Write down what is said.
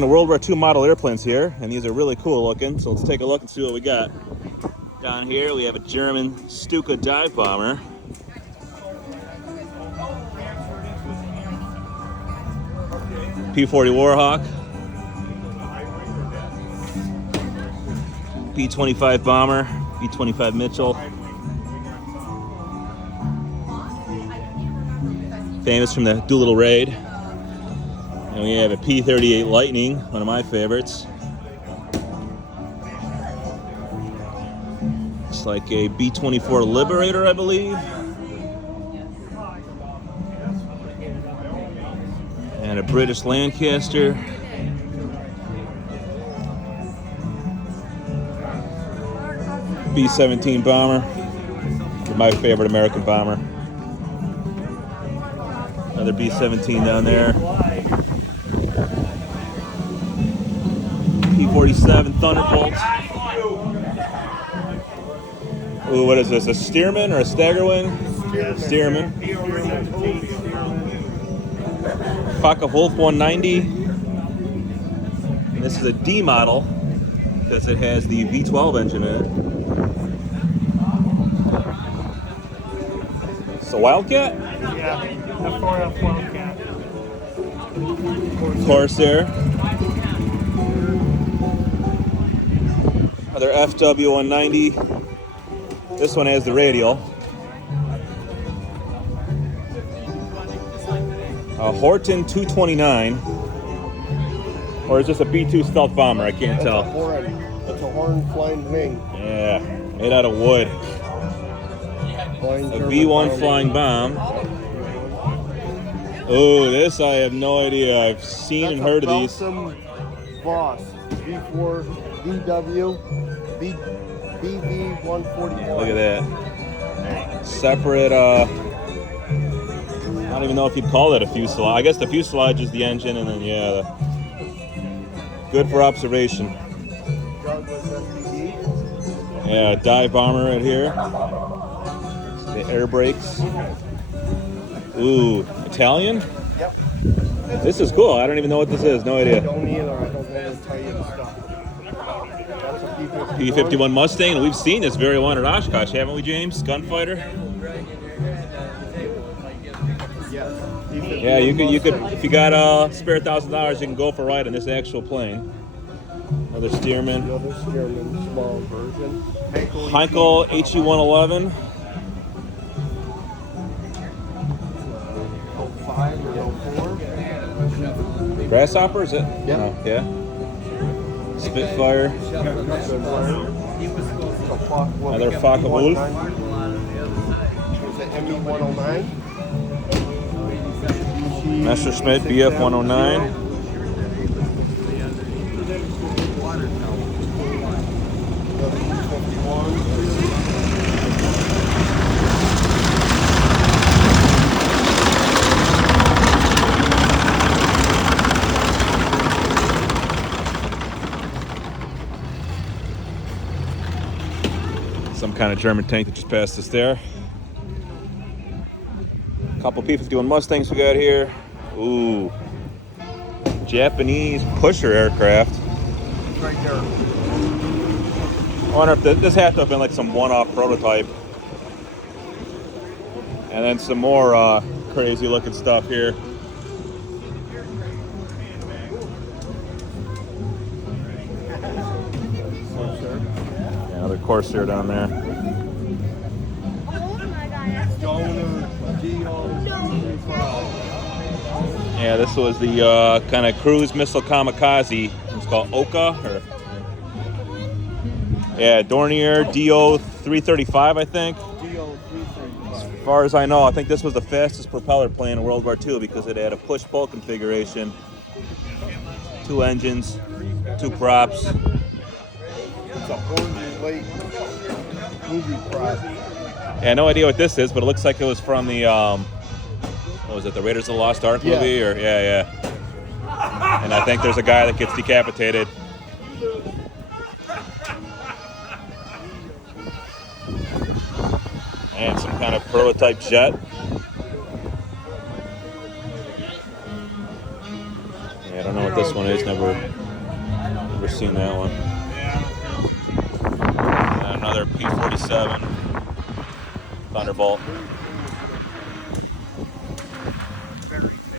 The World War II model airplanes here, and these are really cool looking. So let's take a look and see what we got. Down here we have a German Stuka dive bomber. P-40 Warhawk. B-25 bomber. B-25 Mitchell. Famous from the Doolittle Raid. And we have a P-38 Lightning, one of my favorites. It's like a B-24 Liberator, I believe. And a British Lancaster. B-17 bomber. My favorite American bomber. Another B-17 down there. P-47 Thunderbolt. Ooh, what is this? A Stearman or a Staggerwing? Stearman. Focke-Wulf 190. And this is a D model because it has the V12 engine in it. It's a Wildcat? Yeah, F4F Wildcat. Corsair. Another FW190. This one has the radial. A Horton 229. Or is this a B-2 stealth bomber? I can't tell. That's a Horn flying wing. Yeah, made out of wood. A V-1 flying bomb. Oh, this I have no idea. I've seen and heard of these. Voss V4 VW BV141. Look at that. Separate, I don't even know if you'd call it a fuselage. I guess the fuselage is the engine, and then, yeah. Good for observation. Yeah, dive bomber right here. The air brakes. Ooh, Italian? Yep. This is cool. I don't even know what this is. No idea. I don't either. I don't know to tell you the stuff. That's a P-51 Mustang. We've seen this very one at Oshkosh, haven't we, James? Gunfighter. Yeah, you could if you got spare $1,000, you can go for a ride on this actual plane. Another Stearman. Another Stearman, small version. Heinkel HE-111. 05 or 04. Grasshopper, is it? Yeah. No, yeah. Spitfire. Another Focke-Wulf. There's an ME-109. Messerschmitt BF-109. Some kind of German tank that just passed us there. Couple P-51 Mustangs we got here. Ooh. Japanese pusher aircraft. Right there. I wonder if this had to have been like some one-off prototype. And then some more crazy looking stuff here. Corsair. Yeah, another Corsair down there. Yeah, this was the kind of cruise missile kamikaze. It's called Oka, or yeah, Dornier DO-335, I think. DO-335. As far as I know, I think this was the fastest propeller plane in World War II because it had a push-pull configuration, 2 engines, 2 props. It's a Horn late movie prop. Yeah, no idea what this is, but it looks like it was from the what was it, the Raiders of the Lost Ark movie? Or yeah. And I think there's a guy that gets decapitated. And some kind of prototype jet. Yeah, I don't know what this one is. Never seen that one. And another P47 Thunderbolt.